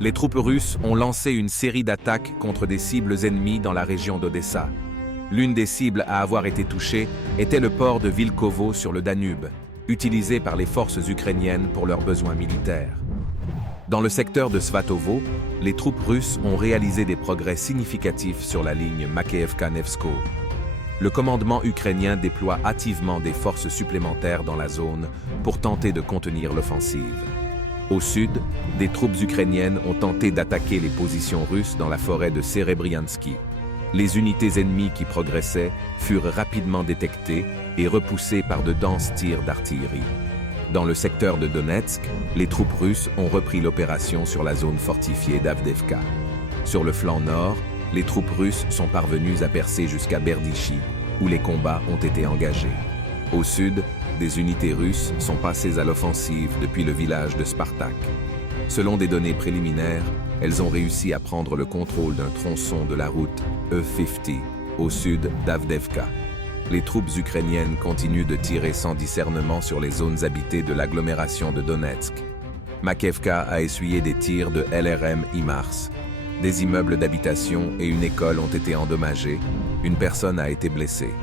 Les troupes russes ont lancé une série d'attaques contre des cibles ennemies dans la région d'Odessa. L'une des cibles à avoir été touchée était le port de Vilkovo sur le Danube, utilisé par les forces ukrainiennes pour leurs besoins militaires. Dans le secteur de Svatovo, les troupes russes ont réalisé des progrès significatifs sur la ligne Makeïevka-Nevsko. Le commandement ukrainien déploie hâtivement des forces supplémentaires dans la zone pour tenter de contenir l'offensive. Au sud, des troupes ukrainiennes ont tenté d'attaquer les positions russes dans la forêt de Serebriansky. Les unités ennemies qui progressaient furent rapidement détectées et repoussées par de denses tirs d'artillerie. Dans le secteur de Donetsk, les troupes russes ont repris l'opération sur la zone fortifiée d'Avdiivka. Sur le flanc nord, les troupes russes sont parvenues à percer jusqu'à Berdichy, où les combats ont été engagés. Au sud, des unités russes sont passées à l'offensive depuis le village de Spartak. Selon des données préliminaires, elles ont réussi à prendre le contrôle d'un tronçon de la route E50 au sud d'Avdiivka. Les troupes ukrainiennes continuent de tirer sans discernement sur les zones habitées de l'agglomération de Donetsk. Makeïevka a essuyé des tirs de LRM HIMARS. Des immeubles d'habitation et une école ont été endommagés. Une personne a été blessée.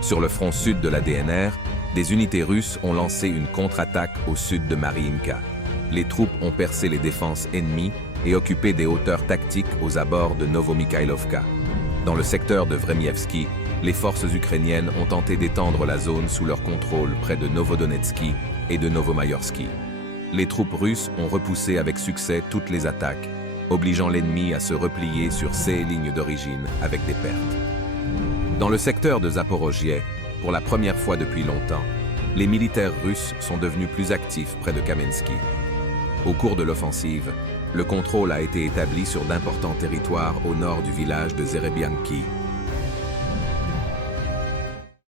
Sur le front sud de la DNR, des unités russes ont lancé une contre-attaque au sud de Mariinka. Les troupes ont percé les défenses ennemies et occupé des hauteurs tactiques aux abords de Novomikhailovka. Dans le secteur de Vremievski, les forces ukrainiennes ont tenté d'étendre la zone sous leur contrôle près de Novodonetsky et de Novomayorsky. Les troupes russes ont repoussé avec succès toutes les attaques, obligeant l'ennemi à se replier sur ses lignes d'origine avec des pertes. Dans le secteur de Zaporozhye, pour la première fois depuis longtemps, les militaires russes sont devenus plus actifs près de Kamensky. Au cours de l'offensive, le contrôle a été établi sur d'importants territoires au nord du village de Zerebianki,